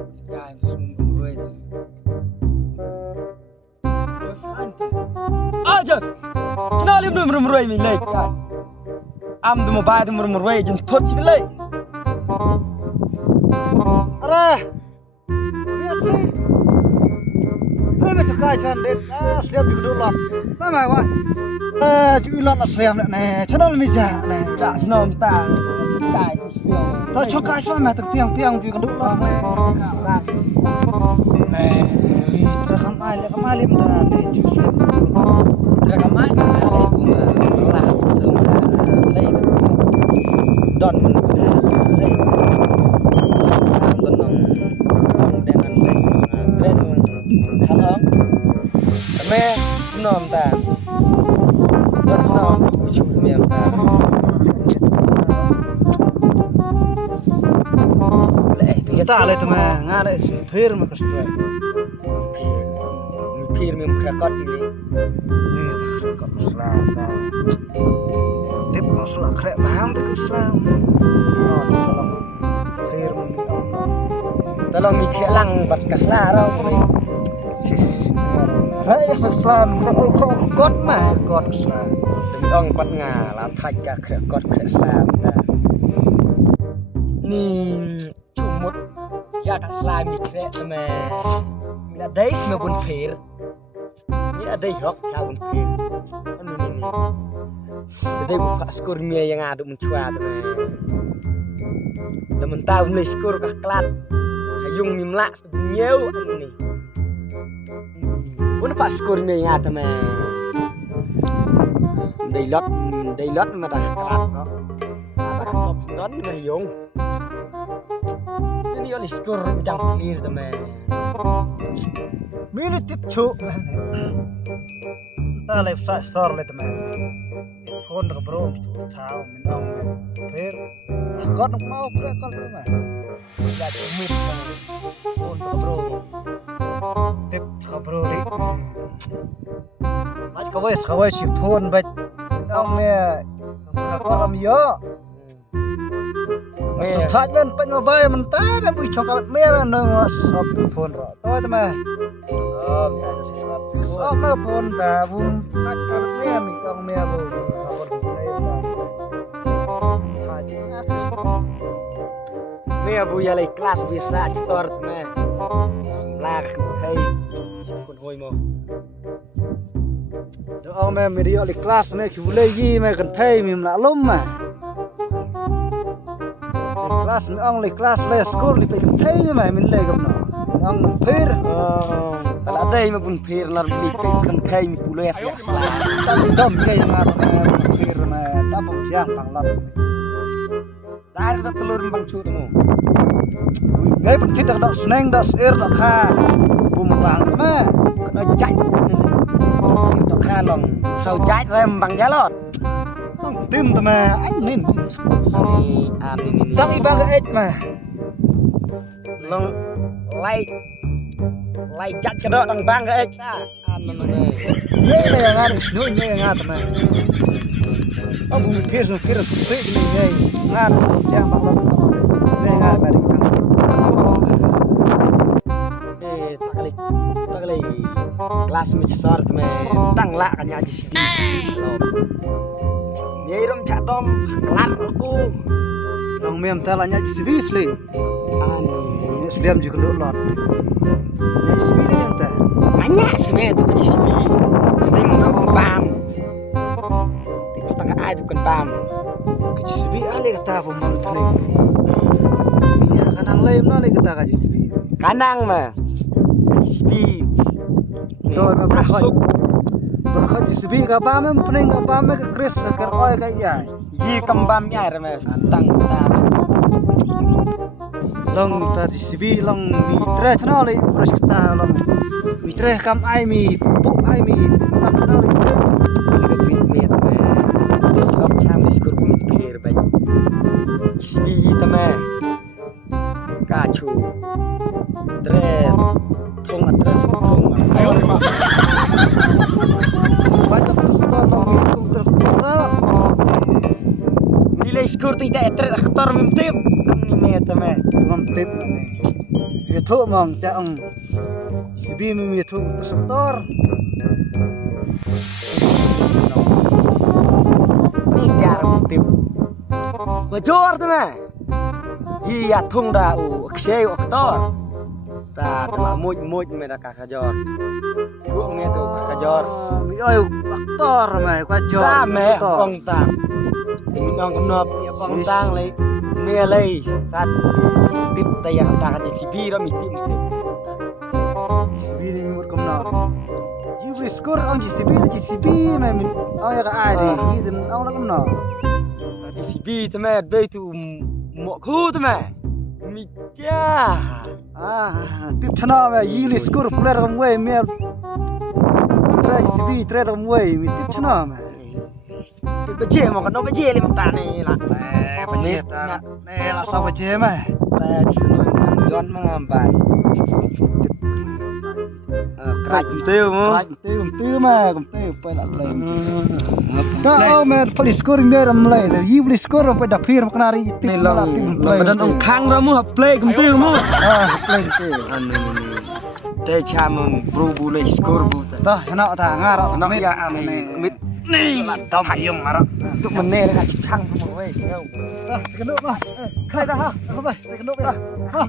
Guys, murmuroi. Aja. Kenal dia murmuroi milai. Am tu mobile tu murmuroi jin thot chi milai. Are. Biasai. Lai macam kai chan det. Seliam di kedua lah. Nama wan. Juilan seliam ne. Channel mija ne. Cak senom tang. Kai seliam. Ta chok kai seliam mah tiang di kedua lah. Terekam air, lekam air dah ni justru. Terekam air dah leh bunga lah, leh don men leh don dengan leh keren kalong. Tapi nom tak, don nom ujuk miam tak. Leh kita leh teman, ngare sifir makas tu. Pir mem krakot ni krakot Islam tip masalah krek paham tu Islam pir mem tolong mikir lang bat kaslah rau ni krek Islam krakot mah krakot Islam demi ong pat nga la thaj ka krakot Islam ta ni cumut ya Islam ni krek me mina dai me bun pir ni ada yok tahun pin ini ada buka skor mia yang ada mencuat teman tahu nih skor kaklat ayung mimlak sebunyau ini pun pas skor mia yang ada dailot mata kaklat kok ada top don ayung ini oleh skor bidang pir teman Mili tip cu, tak leh fast sor leh teman. Phone tak bro, tahu minang per. Kau nak mau kerja kau teman. Jadi mid phone tak bro, tip tak bro ni. Macam kau si phone baik, minang me, kau am yo. Sudah kan penyobay mentah kan bui coklat me nang sop phone ro. Tahu teman. Sop me phone ba bung coklat me mi tong me bu. Me bu ya lai kelas bisa store me. Lah hey kun hoi mo. Doa me video lai kelas me ki boleh yi me kan pay mi la lum ma. Kelas ni orang le kelas le school ni pergi pay mai min le gamna orang pir kalau ada yang pun pir lar beli kan pay mi puluh ya tapi dom ke yang ada pir na dapat siang panglat dari dah telur bang cu temu ngai pun tidak dak seneng dak air dak kha bumbang ma kena jaj dak kha long sau jaj rem bang jalot tim teman anin ini tak ibang ke mah long lai jat cedok dang bang ke ta anin ni yang ada ni yang ada teman oh bumi pir pik ni ngan yang bang ni ngan balik tak kali kelas misal teman tang lak kan aja sih Yai rom cakdom kelat aku. Long mem talanya sibis le. Ani seliam juga lot. Ya sibis yang ta. Banyak sibis tu ke sibis. Tengok pam. Di tengah air tu kan pam. Ke sibis ale kata pemon tadi. Minyak kanang lem no le kata ke sibis. Kanang mah. Sibis. Tu masuk. Berkat di sebi kapam pening kapam ke kris ke oi ke ya yi kembam ya reme tang ta long ta di sebi long mitra chana le pros kita long mitra kam ai mi pu ai mi kam chana le bit me ta lob cham di skur bum clear ba sebi yi ta me ka chu tre thong atre thong ayo ma Baca persoalan itu terkena nilai skor tidak teraktor memtip ini me teman memtip Itu mang cang sibi mi itu sektor. Ni jar tip. Bajor tu mah. Iya thung dah akshay oktor. Ta telah muj me dah kakajor. Gua me tu kakajor. Mi oi aktor mah kajor. Ta me ong ta. Ini nong kemnop ya ong tang lei. Me lei sat tip ta yang ta ka sibi ro mi tip. Sibi ni mur komna. Ji skor ang sibi mah min. Ang ya ka ai di dan ang la komna. Sibi tu mah be tu mo khu tu mah. Mi cha. Tip chana mah yi skor player kam we me. Trai sibi trai kam we mi tip chana mah. Baje mo kan baje le ta ni la. Baje ta. Ne la sa baje mah. Ta yon mengambai. Kraj tiêu mo. Kraj tiêu mah kam tiêu pa la play. Ka mer pali skor mer am lai da yi pali skor pa da phir ma kanari tip la tip play. Badan ong khang ra mo play kam tiêu mo. Play tiêu. Anu te cha mong bru bu le skor bu ta. Ta hana ta ngara Nó ya ame mit ni dom hayong ngara. Tu mene le ka khang mo we. Sekenuk mah. Khai ta ha. Apa sekenuk ya. Ha.